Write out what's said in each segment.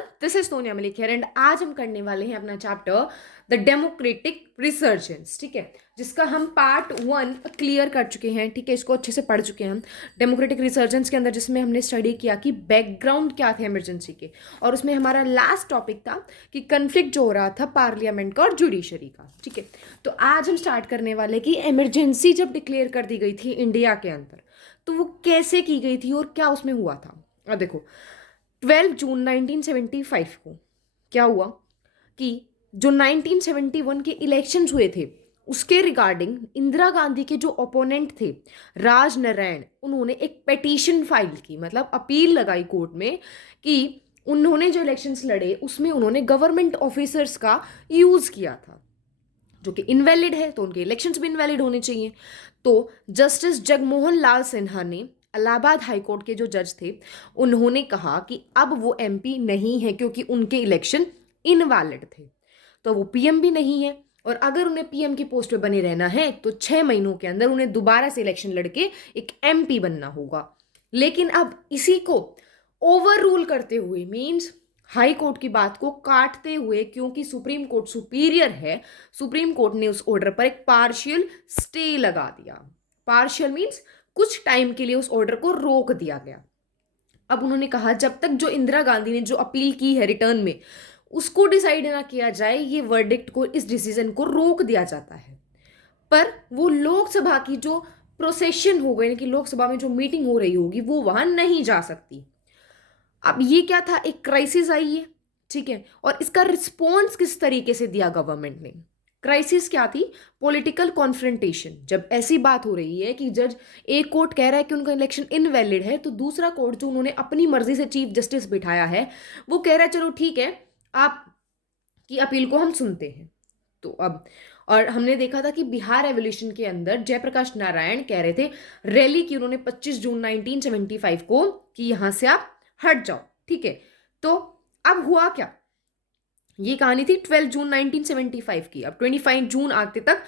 Everyone, this is Sonia Malik here and आज हम करने वाले हैं अपना चैप्टर द डेमोक्रेटिक रिसर्जेंस। ठीक है, जिसका हम पार्ट 1 क्लियर कर चुके हैं। ठीक है, इसको अच्छे से पढ़ चुके हैं हम डेमोक्रेटिक रिसर्जेंस के अंदर, जिसमें हमने स्टडी किया कि बैकग्राउंड क्या थे इमरजेंसी के, और उसमें हमारा लास्ट टॉपिक था कि कन्फ्लिक्ट जो हो रहा था पार्लियामेंट का और जुडिशरी का। ठीक है, तो आज हम स्टार्ट करने वाले कि इमरजेंसी जब डिक्लेयर कर दी गई थी इंडिया के अंदर, तो वो कैसे की गई थी और क्या उसमें हुआ था। अब देखो, 12 जून 1975 को क्या हुआ कि जो 1971 के इलेक्शंस हुए थे उसके रिगार्डिंग इंदिरा गांधी के जो ओपोनेंट थे राज नारायण, उन्होंने एक पेटिशन फाइल की, मतलब अपील लगाई कोर्ट में कि उन्होंने जो इलेक्शंस लड़े उसमें उन्होंने गवर्नमेंट ऑफिसर्स का यूज किया था, जो कि इनवैलिड है, तो उनके इलेक्शंस भी इनवैलिड होने चाहिए। तो जस्टिस जगमोहन लाल सिन्हा ने, इलाहाबाद हाई कोर्ट के जो जज थे, उन्होंने कहा कि अब वो एमपी नहीं है क्योंकि उनके इलेक्शन इनवैलिड थे, तो वो पीएम भी नहीं है, और अगर उन्हें पीएम की पोस्ट पे बने रहना है तो 6 महीनों के अंदर उन्हें दोबारा से इलेक्शन लड़के एक एमपी बनना होगा। लेकिन अब इसी को ओवर रूल करते हुए, मीन्स हाई कोर्ट की बात को काटते हुए, क्योंकि सुप्रीम कोर्ट सुपीरियर है, सुप्रीम कोर्ट ने उस ऑर्डर पर एक पार्शियल स्टे लगा दिया। पार्शियल मीन्स कुछ टाइम के लिए उस ऑर्डर को रोक दिया गया। अब उन्होंने कहा जब तक जो इंदिरा गांधी ने जो अपील की है रिटर्न में, उसको डिसाइड ना किया जाए, ये वर्डिक्ट को, इस डिसीजन को रोक दिया जाता है। पर वो लोकसभा की जो प्रोसेशन हो गई कि लोकसभा में जो मीटिंग हो रही होगी वो वहां नहीं जा सकती। अब ये क्या था, एक क्राइसिस आई है। ठीक है, और इसका रिस्पॉन्स किस तरीके से दिया गवर्नमेंट ने। क्राइसिस क्या थी? Political confrontation. जब ऐसी बात हो रही है कि जज, एक कोर्ट कह रहा है कि उनका इलेक्शन इनवैलिड है, तो दूसरा कोर्ट जो उन्होंने अपनी मर्जी से चीफ जस्टिस बिठाया है वो कह रहा है चलो ठीक है, आप की अपील को हम सुनते हैं। तो अब, और हमने देखा था कि बिहार रेवोल्यूशन के अंदर जयप्रकाश नारायण कह रहे थे, रैली की उन्होंने 25 जून 1975 को, कि यहां से आप हट जाओ। ठीक है, तो अब हुआ क्या, ये कहानी थी 12 जून 1975 की। अब 25 जून आते तक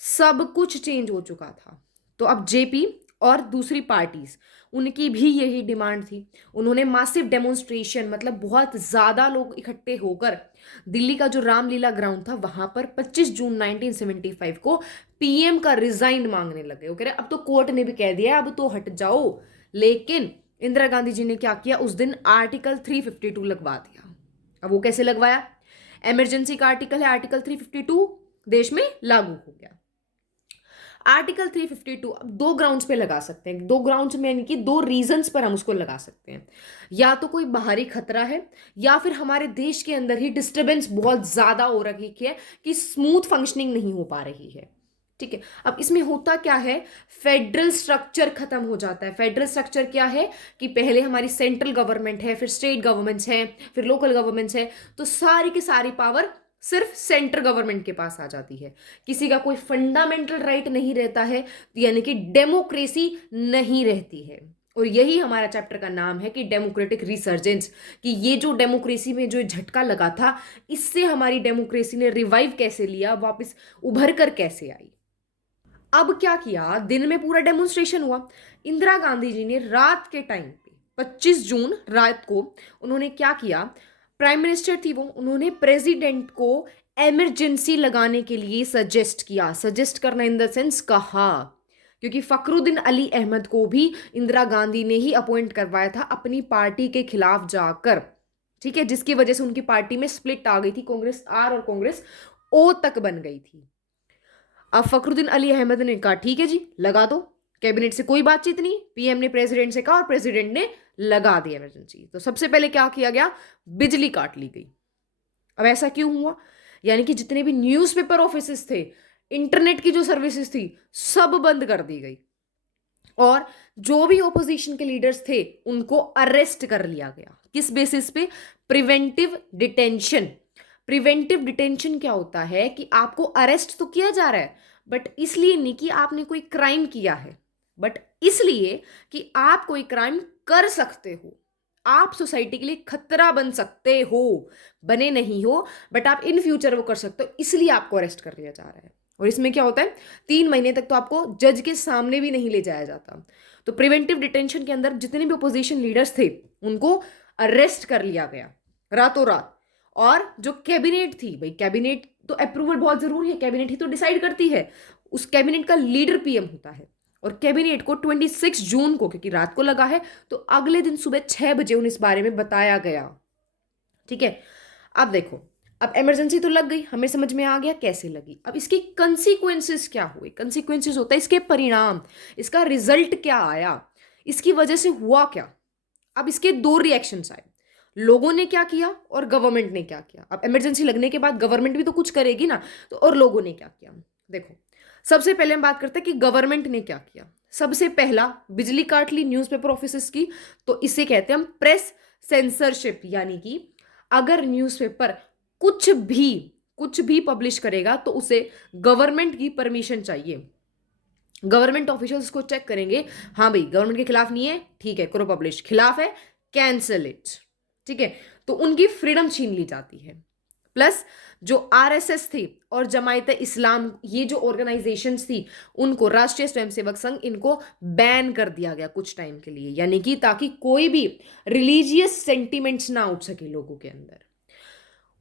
सब कुछ चेंज हो चुका था। तो अब जेपी और दूसरी पार्टीज, उनकी भी यही डिमांड थी। उन्होंने मासिव डेमोन्स्ट्रेशन, मतलब बहुत ज्यादा लोग इकट्ठे होकर दिल्ली का जो रामलीला ग्राउंड था वहां पर 25 जून 1975 को पीएम का रिजाइन मांगने लगे। वो कह रहे अब तो कोर्ट ने भी कह दिया अब तो हट जाओ। लेकिन इंदिरा गांधी जी ने क्या किया, उस दिन आर्टिकल 352 लगवा दिया। अब वो कैसे लगवाया? इमरजेंसी का आर्टिकल है, आर्टिकल 352 देश में लागू हो गया। आर्टिकल 352 अब दो ग्राउंड्स पे लगा सकते हैं, दो ग्राउंड्स में, यानी कि दो रीजंस पर हम उसको लगा सकते हैं। या तो कोई बाहरी खतरा है, या फिर हमारे देश के अंदर ही डिस्टर्बेंस बहुत ज्यादा हो रही है कि स्मूथ फंक्शनिंग नहीं हो पा रही है। ठीक है, अब इसमें होता क्या है, फेडरल स्ट्रक्चर खत्म हो जाता है। फेडरल स्ट्रक्चर क्या है कि पहले हमारी सेंट्रल गवर्नमेंट है, फिर स्टेट गवर्नमेंट्स हैं, फिर लोकल गवर्नमेंट्स है, तो सारी की सारी पावर सिर्फ सेंट्रल गवर्नमेंट के पास आ जाती है। किसी का कोई फंडामेंटल राइट नहीं रहता है, यानी कि डेमोक्रेसी नहीं रहती है। और यही हमारा चैप्टर का नाम है कि डेमोक्रेटिक रिसर्जेंस, कि ये जो डेमोक्रेसी में जो झटका लगा था, इससे हमारी डेमोक्रेसी ने रिवाइव कैसे लिया, वापस उभर कर कैसे आई। अब क्या किया, दिन में पूरा डेमोन्स्ट्रेशन हुआ। इंदिरा गांधी जी ने रात के टाइम पे 25 जून रात को उन्होंने क्या किया, प्राइम मिनिस्टर थी वो, उन्होंने प्रेसिडेंट को इमरजेंसी लगाने के लिए सजेस्ट किया। सजेस्ट करना इन द सेंस कहा, क्योंकि फखरुद्दीन अली अहमद को भी इंदिरा गांधी ने ही अपॉइंट करवाया था अपनी पार्टी के खिलाफ जाकर। ठीक है, जिसकी वजह से उनकी पार्टी में स्प्लिट आ गई थी, कांग्रेस आर और कांग्रेस ओ तक बन गई थी। अब फखरुद्दीन अली अहमद ने कहा ठीक है जी लगा दो, कैबिनेट से कोई बातचीत नहीं, पीएम ने प्रेसिडेंट से कहा और प्रेसिडेंट ने लगा दी इमरजेंसी। तो सबसे पहले क्या किया गया, बिजली काट ली गई। अब ऐसा क्यों हुआ, यानी कि जितने भी न्यूज़पेपर ऑफिसेस थे, इंटरनेट की जो सर्विसेज थी, सब बंद कर दी गई, और जो भी ओपोजिशन के लीडर्स थे उनको अरेस्ट कर लिया गया। किस बेसिस पे? Preventive detention. प्रिवेंटिव डिटेंशन क्या होता है कि आपको अरेस्ट तो किया जा रहा है, बट इसलिए नहीं कि आपने कोई क्राइम किया है, बट इसलिए कि आप कोई क्राइम कर सकते हो, आप सोसाइटी के लिए खतरा बन सकते हो, बने नहीं हो बट आप इन फ्यूचर वो कर सकते हो, इसलिए आपको अरेस्ट कर लिया जा रहा है। और इसमें क्या होता है, 3 महीने तक तो आपको जज के सामने भी नहीं ले जाया जाता। तो प्रिवेंटिव डिटेंशन के अंदर जितने भी ओपोजिशन लीडर्स थे उनको अरेस्ट कर लिया गया। रातों रात। और जो कैबिनेट थी, भाई कैबिनेट तो अप्रूवल बहुत जरूरी है, कैबिनेट ही तो डिसाइड करती है, उस कैबिनेट का लीडर पीएम होता है। और कैबिनेट को 26 जून को, क्योंकि रात को लगा है, तो अगले दिन सुबह 6 बजे उन्हें इस बारे में बताया गया। ठीक है, अब देखो, अब इमरजेंसी तो लग गई, हमें समझ में आ गया कैसे लगी। अब इसके कंसीक्वेंसेस क्या हुए? कंसीक्वेंसेस होता है इसके परिणाम, इसका रिजल्ट क्या आया, इसकी वजह से हुआ क्या। अब इसके दो रिएक्शंस आए, लोगों ने क्या किया और गवर्नमेंट ने क्या किया। अब इमरजेंसी लगने के बाद गवर्नमेंट भी तो कुछ करेगी ना, तो और लोगों ने क्या किया। देखो, सबसे पहले हम बात करते हैं कि गवर्नमेंट ने क्या किया। सबसे पहला, बिजली काट ली न्यूज़पेपर ऑफिसेस की, तो इसे कहते हैं हम प्रेस सेंसरशिप। यानी कि अगर न्यूज़पेपर कुछ भी पब्लिश करेगा तो उसे गवर्नमेंट की परमिशन चाहिए। गवर्नमेंट ऑफिशियल्स को चेक करेंगे, हाँ भाई गवर्नमेंट के खिलाफ नहीं है, ठीक है करो पब्लिश, खिलाफ है कैंसल इट। ठीक है, तो उनकी फ्रीडम छीन ली जाती है। प्लस जो आरएसएस थी और जमायत इस्लाम, ये जो ऑर्गेनाइजेशंस थी, उनको, राष्ट्रीय स्वयंसेवक संघ, इनको बैन कर दिया गया कुछ टाइम के लिए। यानी कि ताकि कोई भी रिलीजियस सेंटिमेंट्स ना उठ सके लोगों के अंदर।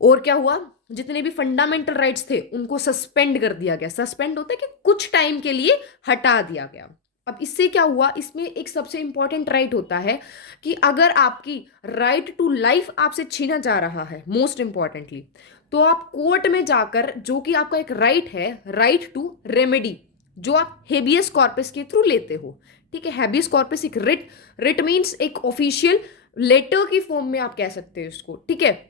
और क्या हुआ, जितने भी फंडामेंटल राइट्स थे उनको सस्पेंड कर दिया गया। सस्पेंड होता है कि कुछ टाइम के लिए हटा दिया गया। अब इससे क्या हुआ, इसमें एक सबसे इंपॉर्टेंट राइट होता है कि अगर आपकी राइट टू लाइफ आपसे छीना जा रहा है, मोस्ट इंपॉर्टेंटली, तो आप कोर्ट में जाकर, जो कि आपका एक राइट है, राइट टू रेमेडी, जो आप हेबियस कॉर्पस के थ्रू लेते हो। ठीक है, हेबियस कॉर्पस एक रिट मीन्स एक ऑफिशियल लेटर की फॉर्म में आप कह सकते हो इसको। ठीक है,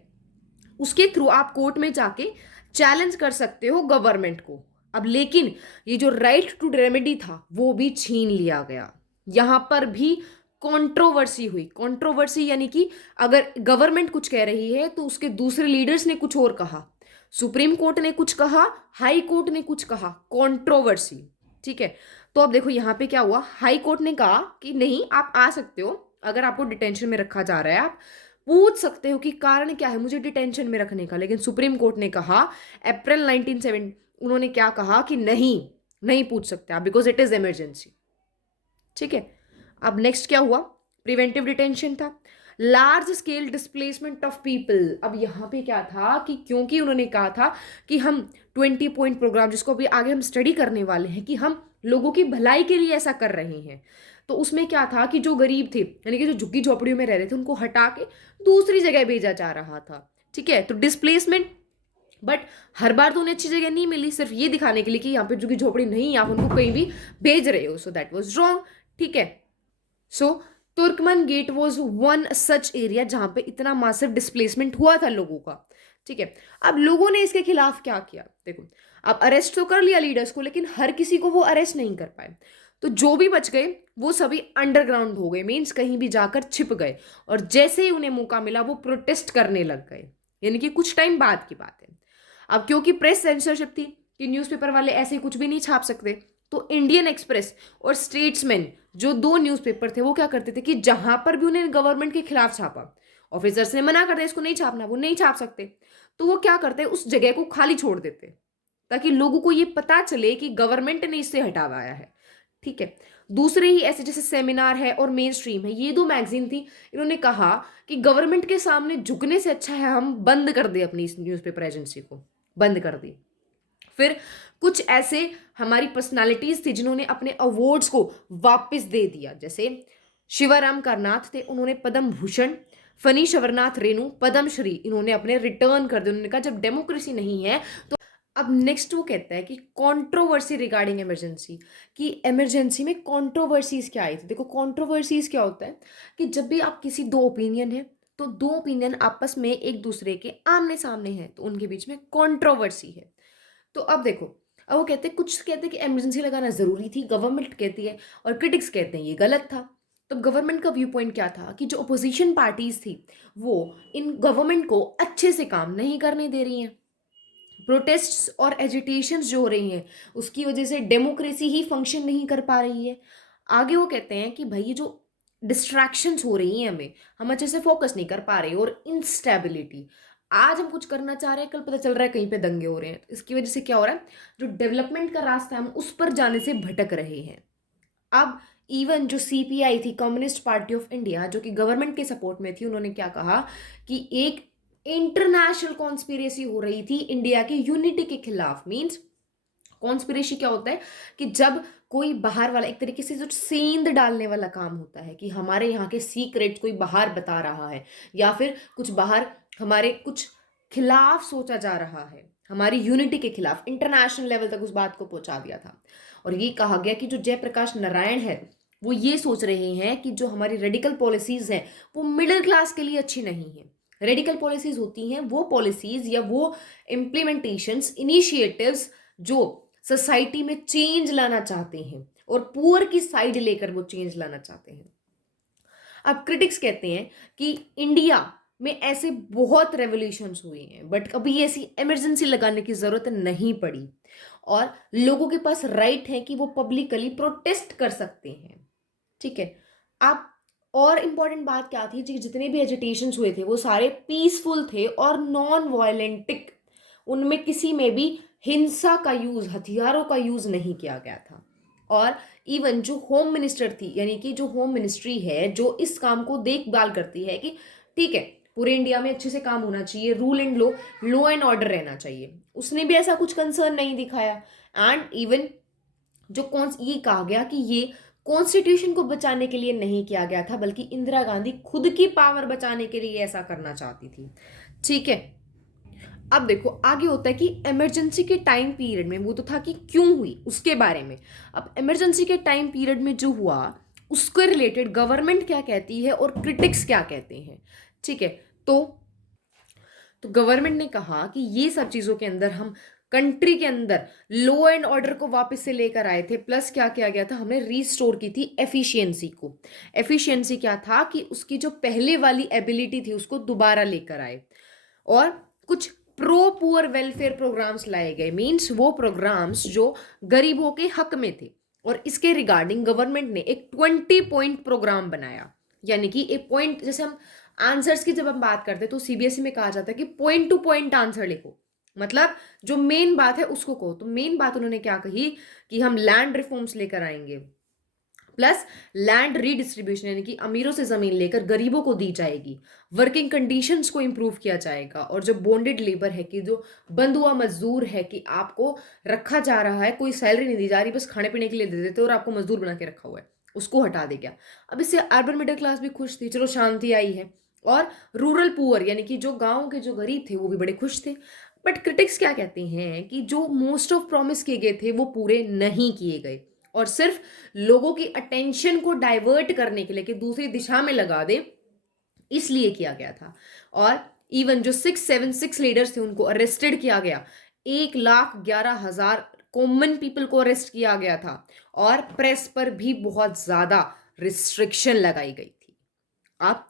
उसके थ्रू आप कोर्ट में जाके चैलेंज कर सकते हो गवर्नमेंट को। अब लेकिन ये जो राइट टू रेमेडी था वो भी छीन लिया गया। यहां पर भी कंट्रोवर्सी हुई। कंट्रोवर्सी यानी कि अगर गवर्नमेंट कुछ कह रही है तो उसके दूसरे लीडर्स ने कुछ और कहा, सुप्रीम कोर्ट ने कुछ कहा, हाई कोर्ट ने कुछ कहा, कंट्रोवर्सी। ठीक है, तो अब देखो यहां पे क्या हुआ, हाई कोर्ट ने कहा कि नहीं आप आ सकते हो, अगर आपको डिटेंशन में रखा जा रहा है आप पूछ सकते हो कि कारण क्या है मुझे डिटेंशन में रखने का। लेकिन सुप्रीम कोर्ट ने कहा, अप्रैल 1970, उन्होंने क्या कहा कि नहीं, नहीं पूछ सकते आप, बिकॉज इट इज इमरजेंसी। ठीक है, अब नेक्स्ट क्या हुआ, प्रिवेंटिव डिटेंशन था, large scale displacement of people. अब यहां पे क्या था कि क्योंकि उन्होंने कहा था कि हम 20 पॉइंट प्रोग्राम, जिसको अभी आगे हम स्टडी करने वाले हैं, कि हम लोगों की भलाई के लिए ऐसा कर रहे हैं, तो उसमें क्या था कि जो गरीब थे, यानी कि जो झुग्गी झोपड़ियों में रह रहे थे, उनको हटा के दूसरी जगह भेजा जा रहा था। ठीक है, तो डिस्प्लेसमेंट, बट हर बार तो उन्हें अच्छी जगह नहीं मिली, सिर्फ ये दिखाने के लिए कि यहाँ पे झुग्गी झोपड़ी नहीं, आप उनको कहीं भी भेज रहे हो, सो दैट वाज रॉन्ग। ठीक है, so Turkman Gate was one such area जहां पे इतना मासिव डिस्प्लेसमेंट हुआ था लोगों का। ठीक है, अब लोगों ने इसके खिलाफ क्या किया, देखो, अब अरेस्ट तो कर लिया लीडर्स को, लेकिन हर किसी को वो अरेस्ट नहीं कर पाए। तो जो भी बच गए वो सभी अंडरग्राउंड हो गए, मीन्स कहीं भी जाकर छिप गए, और जैसे ही उन्हें मौका मिला वो प्रोटेस्ट करने लग गए। यानी कि कुछ टाइम बाद की बात है। अब क्योंकि प्रेस सेंसरशिप थी कि न्यूज़पेपर वाले ऐसे कुछ भी नहीं छाप सकते, तो इंडियन एक्सप्रेस और स्टेट्समैन, जो दो न्यूज़पेपर थे, वो क्या करते थे कि जहां पर भी उन्हें गवर्नमेंट के खिलाफ छापा, ऑफिसर्स ने मना कर दिया इसको नहीं छापना, वो नहीं छाप सकते, तो वो क्या करते, उस जगह को खाली छोड़ देते, ताकि लोगों को ये पता चले कि गवर्नमेंट ने इससे हटावाया है। ठीक है, दूसरे ही ऐसे जैसे सेमिनार है और मेन स्ट्रीम है, ये दो मैगजीन थी, इन्होंने कहा कि गवर्नमेंट के सामने झुकने से अच्छा है हम बंद कर दे अपनी इस न्यूज़पेपर एजेंसी को, बंद कर दी। फिर कुछ ऐसे हमारी पर्सनालिटीज थी जिन्होंने अपने अवार्ड्स को वापस दे दिया, जैसे शिवराम करनाथ थे, उन्होंने पद्म भूषण, फनी शवरनाथ रेणु पद्मश्री इन्होंने अपने रिटर्न कर दिए। उन्होंने कहा जब डेमोक्रेसी नहीं है तो। अब नेक्स्ट वो कहता है कि कंट्रोवर्सी रिगार्डिंग इमरजेंसी, कि इमरजेंसी में कंट्रोवर्सीज क्या आई थी। देखो कंट्रोवर्सीज क्या होता है कि जब भी आप किसी दो ओपिनियन है, तो दो ओपिनियन आपस में एक दूसरे के आमने सामने हैं, तो उनके बीच में कंट्रोवर्सी है। तो अब देखो, अब वो कहते हैं, कुछ कहते हैं कि इमरजेंसी लगाना जरूरी थी, गवर्नमेंट कहती है, और क्रिटिक्स कहते हैं ये गलत था। तो गवर्नमेंट का व्यू पॉइंट क्या था कि जो अपोजिशन पार्टीज थी वो इन गवर्नमेंट को अच्छे से काम नहीं करने दे रही हैं, प्रोटेस्ट्स और एजिटेशंस जो हो रही हैं उसकी वजह से डेमोक्रेसी ही फंक्शन नहीं कर पा रही है। आगे वो कहते हैं कि भाई ये जो डिस्ट्रैक्शंस हो रही हैं, हम अच्छे से फोकस नहीं कर पा रहे, और इंस्टेबिलिटी, आज हम कुछ करना चाह रहे हैं, कल पता चल रहा है कहीं पे दंगे हो रहे हैं, तो इसकी वजह से क्या हो रहा है, जो डेवलपमेंट का रास्ता है हम उस पर जाने से भटक रहे हैं। अब इवन जो सीपीआई थी, कम्युनिस्ट पार्टी ऑफ इंडिया, जो कि गवर्नमेंट के सपोर्ट में थी, उन्होंने क्या कहा कि एक इंटरनेशनल कॉन्स्पिरेसी हो रही थी इंडिया के यूनिटी के खिलाफ। मीन्स कॉन्स्पिरेसी क्या होता है कि जब कोई बाहर वाला, एक तरीके से जो सेंध डालने वाला काम होता है कि हमारे यहाँ के सीक्रेट कोई बाहर बता रहा है, या फिर कुछ बाहर हमारे कुछ खिलाफ सोचा जा रहा है, हमारी यूनिटी के खिलाफ, इंटरनेशनल लेवल तक उस बात को पहुंचा दिया था। और ये कहा गया कि जो जयप्रकाश नारायण है वो ये सोच रहे हैं कि जो हमारी रेडिकल पॉलिसीज हैं वो मिडिल क्लास के लिए अच्छी नहीं है। रेडिकल पॉलिसीज होती हैं वो पॉलिसीज या वो इम्प्लीमेंटेशंस, इनिशिएटिव्स जो सोसाइटी में चेंज लाना चाहते हैं और पुअर की साइड लेकर वो चेंज लाना चाहते हैं। अब क्रिटिक्स कहते हैं कि इंडिया में ऐसे बहुत रेवोल्यूशंस हुए हैं बट कभी ऐसी इमरजेंसी लगाने की जरूरत नहीं पड़ी, और लोगों के पास राइट है कि वो पब्लिकली प्रोटेस्ट कर सकते हैं। ठीक है। अब और इम्पॉर्टेंट बात क्या थी, जितने भी एजिटेशंस हुए थे वो सारे पीसफुल थे और नॉन वायलेंटिक, उनमें किसी में भी हिंसा का यूज, हथियारों का यूज नहीं किया गया था। और इवन जो होम मिनिस्टर थी, यानी कि जो होम मिनिस्ट्री है जो इस काम को देखभाल करती है कि ठीक है पूरे इंडिया में अच्छे से काम होना चाहिए, rule and law and order रहना चाहिए, उसने भी ऐसा कुछ कंसर्न नहीं दिखाया। एंड इवन जो ये कहा गया कि ये कॉन्स्टिट्यूशन को बचाने के लिए नहीं किया गया था, बल्कि इंदिरा गांधी खुद की पावर बचाने के लिए ऐसा करना चाहती थी। ठीक है। अब देखो आगे होता है कि इमरजेंसी के टाइम पीरियड में, वो तो था कि क्यों हुई उसके बारे में, अब इमरजेंसी के टाइम पीरियड में जो हुआ उसके रिलेटेड गवर्नमेंट क्या कहती है और क्रिटिक्स क्या कहते हैं। ठीक है। तो गवर्नमेंट ने कहा कि ये सब चीजों के अंदर हम कंट्री के अंदर लॉ एंड ऑर्डर को वापस से लेकर आए थे, प्लस क्या किया गया था, हमने रीस्टोर की थी एफिशिएंसी को। एफिशिएंसी क्या था कि उसकी जो पहले वाली एबिलिटी थी उसको दोबारा लेकर आए, और कुछ प्रो पुअर वेलफेयर प्रोग्राम्स लाए गए। मींस वो प्रोग्राम्स जो गरीबों के हक में थे, और इसके रिगार्डिंग गवर्नमेंट ने एक 20 पॉइंट प्रोग्राम बनाया। यानी कि एक पॉइंट, जैसे हम आंसर्स की जब हम बात करते हैं तो सीबीएसई में कहा जाता है कि पॉइंट टू पॉइंट आंसर लिखो, मतलब जो मेन बात है उसको कहो। तो मेन बात उन्होंने क्या कही कि हम लैंड रिफॉर्म्स लेकर आएंगे, प्लस लैंड रीडिस्ट्रीब्यूशन, यानी कि अमीरों से जमीन लेकर गरीबों को दी जाएगी, वर्किंग कंडीशंस को इंप्रूव किया जाएगा, और जो बॉन्डेड लेबर है कि जो बंद हुआ मजदूर है कि आपको रखा जा रहा है, कोई सैलरी नहीं दी जा रही, बस खाने पीने के लिए दे देते और आपको मजदूर बना के रखा हुआ है, उसको हटा दे गया। अब इससे अर्बन मिडिल क्लास भी खुश थी, चलो शांति आई है, और रूरल पुअर यानी कि जो गांव के जो गरीब थे वो भी बड़े खुश थे। बट क्रिटिक्स क्या कहते हैं कि जो मोस्ट ऑफ प्रॉमिस किए गए थे वो पूरे नहीं किए गए, और सिर्फ लोगों की अटेंशन को डाइवर्ट करने के लिए कि दूसरी दिशा में लगा दे, इसलिए किया गया था। और इवन जो 676 लीडर्स थे उनको अरेस्टेड किया गया, 1,11,000 कॉमन पीपल को अरेस्ट किया गया था, और प्रेस पर भी बहुत ज्यादा रिस्ट्रिक्शन लगाई गई थी। आप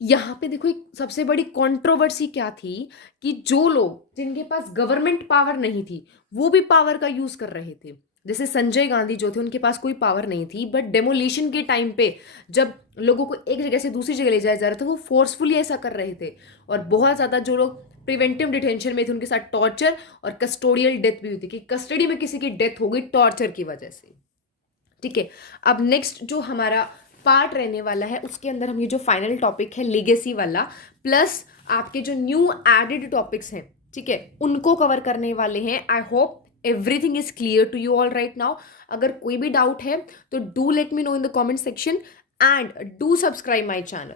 यहां पे देखो एक सबसे बड़ी कंट्रोवर्सी क्या थी कि जो लोग जिनके पास गवर्नमेंट पावर नहीं थी वो भी पावर का यूज कर रहे थे। जैसे संजय गांधी जो थे उनके पास कोई पावर नहीं थी, बट डेमोलिशन के टाइम पे जब लोगों को एक जगह से दूसरी जगह ले जाया जा रहा था वो फोर्सफुली ऐसा कर रहे थे, और बहुत ज्यादा जो लोग प्रिवेंटिव डिटेंशन में थे उनके साथ टॉर्चर और कस्टोडियल डेथ भी हुई थी, कि कस्टडी में किसी की डेथ हो गई टॉर्चर की वजह से। ठीक है। अब नेक्स्ट जो हमारा पार्ट रहने वाला है उसके अंदर हम ये जो फाइनल टॉपिक है लेगेसी वाला, प्लस आपके जो न्यू एडेड टॉपिक्स हैं, ठीक है, उनको कवर करने वाले हैं। I hope everything is clear to you all right now. अगर कोई भी डाउट है तो do let me know in the comment section and do subscribe my channel.